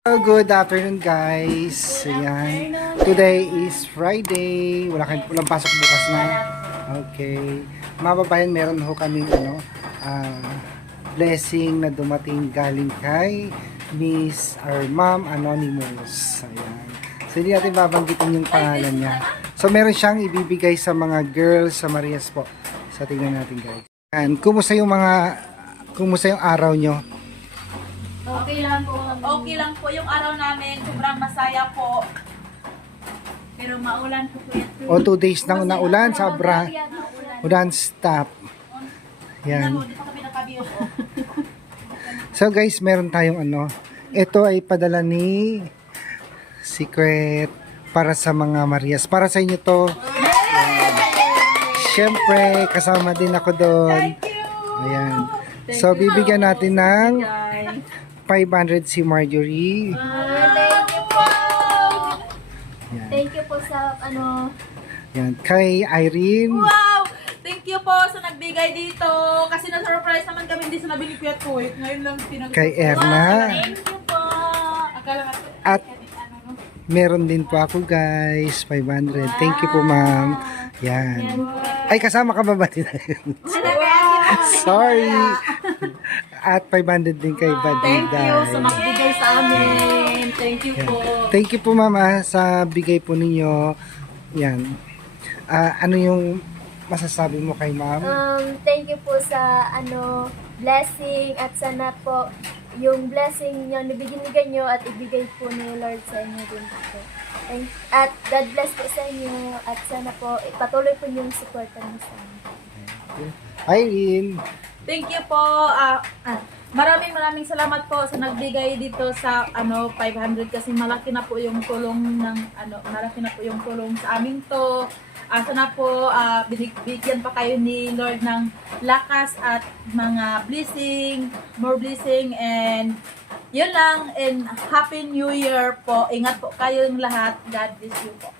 Good afternoon guys. Ayan. Today is Friday. Walang pasok bukas na. Okay. Mga babayan, meron ho kami blessing na dumating galing kay Miss or Ma'am Anonymous. Ayan. So hindi natin babanggitin yung pangalan niya. So meron siyang ibibigay sa mga girls sa Marias po. So tingnan natin guys. And kumusta yung araw nyo? Okay lang po. Okay lang po yung araw namin. Sobrang masaya po. Pero maulan po po yan. O 2 days nang naulan, sobra. Ulan stop. Yan. Dito kami nakabiyo po. So guys, meron tayong ito ay padala ni Secret para sa mga Marias. Para sa inyo to. Siyempre, kasama din ako doon. Ayan. So, bibigyan natin ng 500 si Marjorie. Thank you po. Yan. Thank you po sa Yan. Kay Irene. Wow! Thank you po sa nagbigay dito. Kasi na-surprise naman kami. Hindi sa nabili ko yan po. Ngayon lang pinag- Kay Erna. Thank you po. Akala nga At meron din po ako guys. 500. Thank you po ma'am. Yan. Ay, kasama ka ba ba? Sorry. At 500 din kay Badiday. Thank you sa magbigay sa amin. Thank you po. Thank you po mama sa bigay po ninyo. Yan. Ano yung masasabi mo kay ma'am? Thank you po sa blessing at sana po yung blessing nyo nabigyan nyo at ibigay po ni Lord sa inyo din po. At God bless po sa inyo at sana po patuloy po yung supportan mo sa amin. Irene. Thank you po. Maraming salamat po sa nagbigay dito sa 500 kasi malaki na po yung tulong ng malaki na po yung tulong sa amin to. Sana po bigyan pa kayo ni Lord ng lakas at mga blessing, more blessing, and yun lang, and Happy New Year po. Ingat po kayong lahat. God bless you po.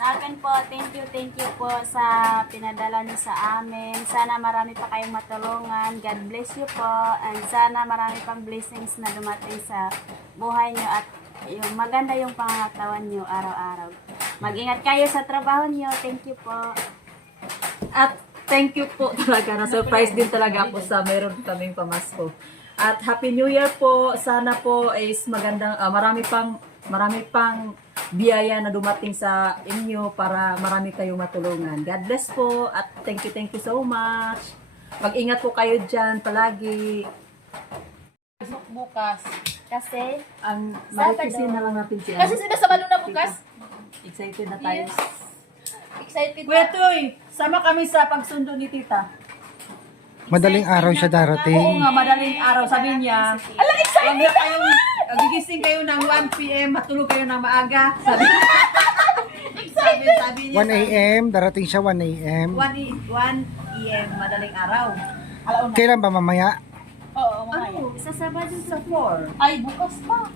Sa akin po, thank you po sa pinadala niyo sa amin. Sana marami pa kayong matulungan. God bless you po. And sana marami pang blessings na dumating sa buhay niyo at yung maganda yung pangangatawan niyo araw-araw. Mag-ingat kayo sa trabaho niyo. Thank you po. At thank you po talaga. Na-surprise din talaga ako sa meron kaming pamasko. At Happy New Year po. Sana po is magandang, marami pang biyaya na dumating sa inyo para marami kayong matulungan. God bless po at thank you so much. Mag-ingat po kayo dyan palagi. Bukas. Kasi Ang marikisin na lang natin siya. Kasi sila sa balon na bukas. Excited na tayo. Yes. Excited Kuya na. Toy, sama kami sa pagsundo ni Tita. Madaling araw siya Oo darating. nga, madaling araw. Sabi niya, gigising kayo ng 1 p.m. matulog kayo ng maaga. Sabi niya, 1 a.m. Darating siya 1 a.m. 1 p.m. madaling araw. Kailan ba mamaya? Oo, mamaya. Sa Sabado Sa 4. Ay, bukas pa.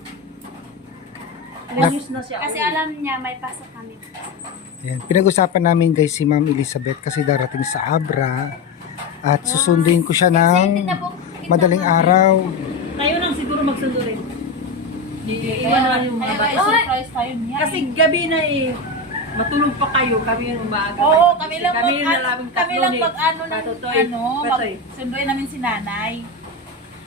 News na siya. kasi alam niya may pasok kami. Yan. Pinag-usapan namin guys si Ma'am Elizabeth kasi darating sa Abra at susunduin ko siya ng madaling araw. Kayo lang siguro magsundo rin. Iiwan na lang yung mga Kaya bata. surprise tayo niya. Kasi gabi na matulog pa kayo. Kami yung umaga. Oo, kami lang kami lang sunduin namin si nanay.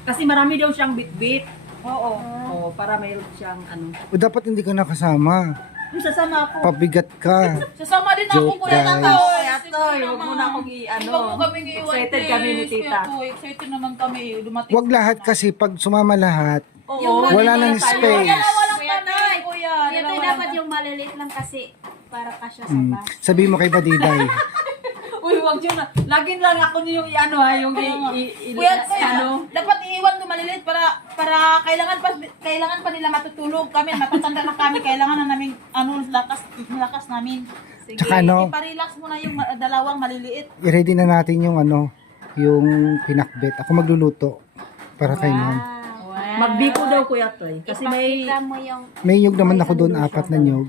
Kasi marami daw siyang bit-bit. Oo. Oh, para mayroon siyang O dapat hindi ka nakasama. Yung sasama ako. Pabigat ka. Sasama din ako, Joke, Kuya guys. Tataw. Kaya Toy, huwag mo na akong Huwag mo kami iiwan, Excited please. kami ni Tita. Kuya Toy, excited naman kami. Dumating Wag lahat kasi pag sumama lahat, Oo. wala nang Kuya, space. walang panay, Kuya. Kaya Dalawa dapat lang. yung maliliit lang kasi para kasya sa Mm. bus. Sabihin mo kay Badiday. Uy, wag yun na. Laging lang ako niyo yung Kuya, dapat iiwan ko maliliit para kailangan pa nila matutulog kami, matatanda na kami, kailangan na namin lakas namin. Sige, Tsaka ipa-relax mo na yung dalawang maliliit. I-ready na natin yung yung pinakbet. Ako magluluto para kay Ma'am. Magbiko daw Kuya Toy. Kasi may Ipakita mo yung May nyug naman ako doon, 4 na nyug.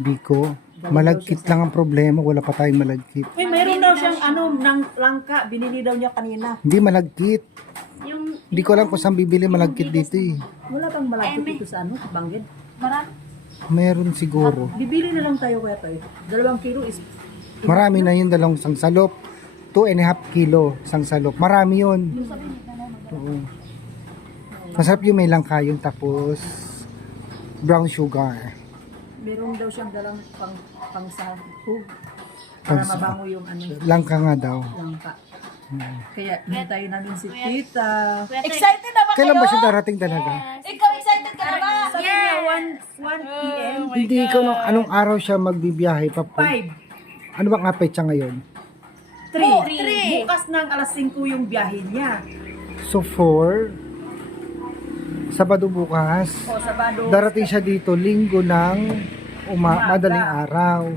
Biko. Malagkit lang ang problema, wala pa tayong malagkit. mayroon daw siyang ng langka. Binili daw niya kanina. Hindi malagkit. yung Hindi ko alam kung saan bibili, malagkit dito eh. Wala bang malapit dito sa ano? Banggit? Marami. Meron siguro. Bibili na lang tayo kaya tayo. 2 kilo is Marami na yun, dalawang isang salop. 2.5 kilo, isang salop. Marami yun. Oo. Masarap yung may langkayong tapos brown sugar. meron daw siyang dalang pang sahog para mabango yung ano, Langka nga daw. langka. Kaya hintayin namin si Tita. Excited na ba Kailan kayo? ba siya darating talaga? Ikaw excited ka na ba? Sabi niya 1 p.m. Hindi ko anong araw siya magbibiyahe pa po. 5. Ano bang petsa ngayon? 3. Bukas ng alas 5 yung biyahe niya. So 4, Sabado bukas. O Sabado. Darating siya dito linggo ng madaling araw.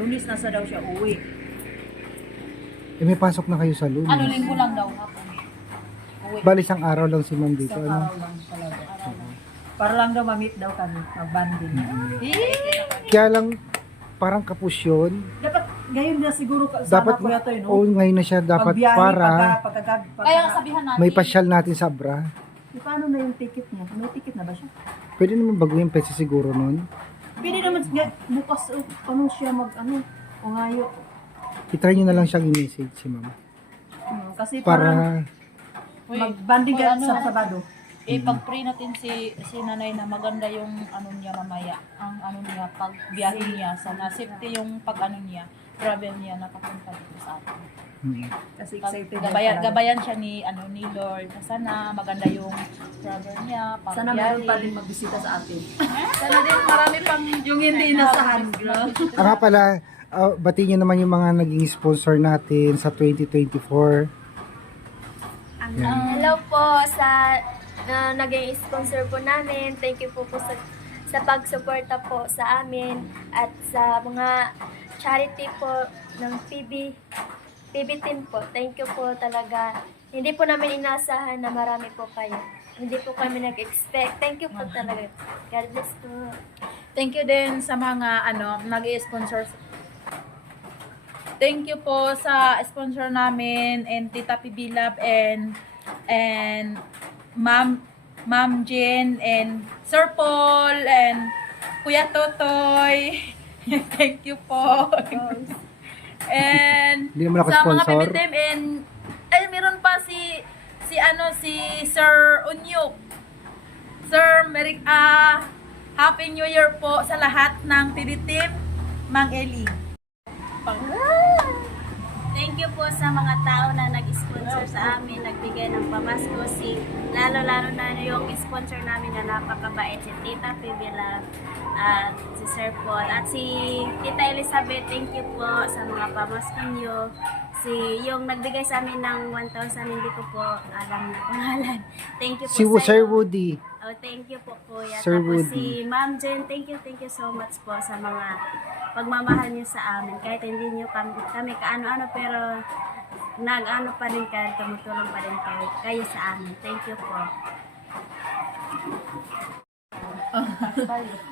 Lunis na sa daw siya uwi. Eh, may pasok na kayo sa Lunes. Ano, linggo lang daw hapon. Bali isang araw lang si ma'am dito. Isang Ano? araw lang talaga. Para lang daw ma-meet daw kami, mag-banding. Kaya lang parang kapus yun. Dapat ngayon na siguro sana Dapat po yata yun, no? ngayon na siya dapat Pagbiyahe, para Kaya sabihan natin. may pasyal natin sa Abra. Paano na yung ticket niya? May ticket na ba siya? Pwede naman baguhin petsa siguro nun. Pwede naman bukas ano siya mag o ngayo. I-try nyo na lang siyang i-message si ma'am. Kasi parang Para mag-banding ka ano? sa Sabado. Pag-pray natin si nanay na maganda yung ano niya mamaya. Ang ano niya, pag biyahe niya. Sana safety yung pag ano niya, travel niya na papunta dito sa atin. Kasi Pag excited gabayan siya ni Lord. Sana maganda yung travel niya, pag Sana biyahe. meron pa din magbisita sa atin. Sana din marami pang Yung hindi inasahan. nga pala, batiin nyo naman yung mga naging sponsor natin sa 2024. Hello po sa naging sponsor po namin. Thank you po sa pagsuporta po sa amin at sa mga charity po ng PB team po. Thank you po talaga. Hindi po namin inasahan na marami po kayo. Hindi po kami nag-expect. Thank you po talaga. God bless po. Thank you din sa mga nag-i-sponsor. Thank you po sa sponsor namin and Tita PB Love and Ma'am Jen and Sir Paul and Kuya Totoy. Thank you po. And Hindi naman ako sa mga sponsor. PBTM and meron pa si Sir Unyuk. Sir Happy New Year po sa lahat ng PBTM, Mang Eli. Thank you po sa mga tao na nag-sponsor sa amin, nagbigay ng pamasko. Lalo-lalo na yung sponsor namin na napakabait, si Tita Pibila at si Sir Paul. At si Tita Elizabeth, thank you po sa mga pamasko nyo. Yung nagbigay sa amin ng 1,000, hindi ko po alam na pangalan. Thank you po Si sa Sir iyo. Woody. Oh, thank you po Kuya. Sir Tapos Woody. si Ma'am Jen, thank you so much po sa mga pagmamahal niyo sa amin. Kahit hindi niyo kami kaano-ano, pero nag-ano pa rin kayo, tumutulong pa rin kayo sa amin. Thank you po.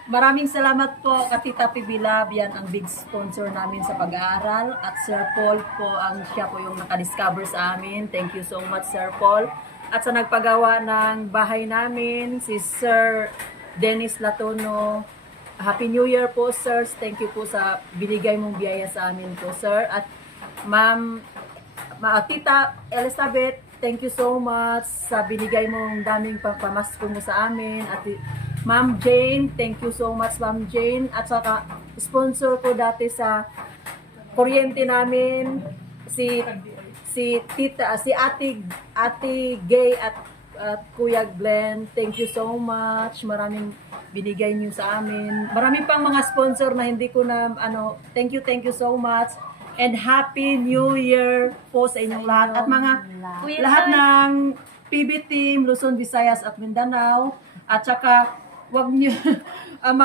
Maraming salamat po Tita Pibilab, yan ang big sponsor namin sa pag-aaral, at Sir Paul po siya po yung nakadiscover sa amin. Thank you so much Sir Paul. At sa nagpagawa ng bahay namin, si Sir Dennis Latono. Happy New Year po sir. Thank you po sa binigay mong biyaya sa amin po sir. At Tita Elizabeth, thank you so much sa binigay mong daming pamasko mo sa amin. At Ma'am Jane, thank you so much Ma'am Jane. At saka sponsor ko dati sa kuryente namin, si Ate Gay at Kuya Glenn. Thank you so much. Maraming binigay niyo sa amin. Marami pang mga sponsor na hindi ko na thank you so much. And Happy New Year po sa inyong lahat. At mga lahat ng PB team, Luzon, Visayas at Mindanao. At saka wag niyo ang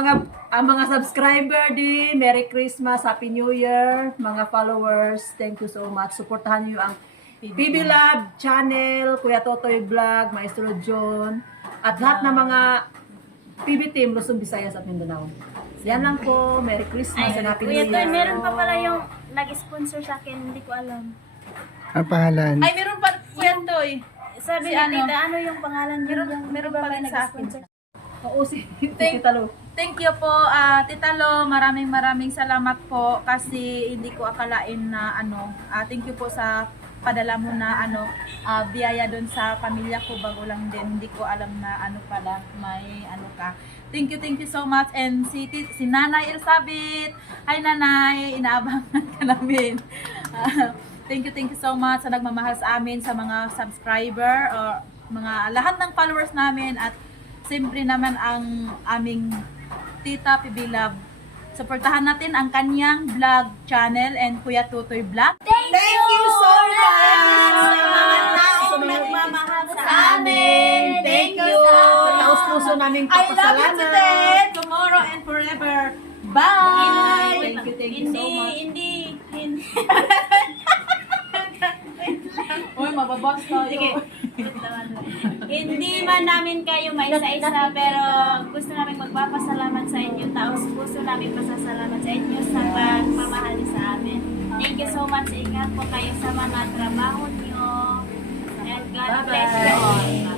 mga subscriber din, Merry Christmas, Happy New Year, mga followers, thank you so much. Suportahan niyo ang PB Lab channel, Kuya Totoy Vlog, Maestro John, at lahat ng mga PB team, Luzon, Visayas at Mindanao. Yan lang po, Merry Christmas and Happy New Kuya Year. Toy, meron pa pala yung nag-sponsor sa akin, hindi ko alam. Ang pangalan? Ay, meron pa Kuya Toy. Sabi Si ni ano? Tita, ano yung pangalan niyo? Meron pa rin sa akin. Oo, si Thank- Tita Lu. Thank you po, Tita Lo. Maraming salamat po kasi hindi ko akalain na thank you po sa padala mo na biyaya doon sa pamilya ko bago lang din. Hindi ko alam na pala may ka. Thank you so much. And si Nanay Elizabeth. Hi Nanay, inaabangan ka namin. Thank you so much sa nagmamahal sa amin, sa mga subscriber or mga lahat ng followers namin at siyempre naman ang aming Tita PB Love. Suportahan natin ang kanyang vlog channel and Kuya Tutoy Vlog. Thank you so much! Sa mga taong nagmamahal sa amin. Thank you! Taos puso namin I love you papasalamat. today, tomorrow, and forever. Bye! Thank you so much. Hindi. Uy, mababas tayo. Sige. Hindi man namin kayo maisa-isa, pero gusto namin magpapasalamat sa inyo. Taos puso namin pasasalamat sa inyo sa pagmamahal sa amin. Thank you so much. Ingat po kayo sa mga trabaho nyo. And God bless you all.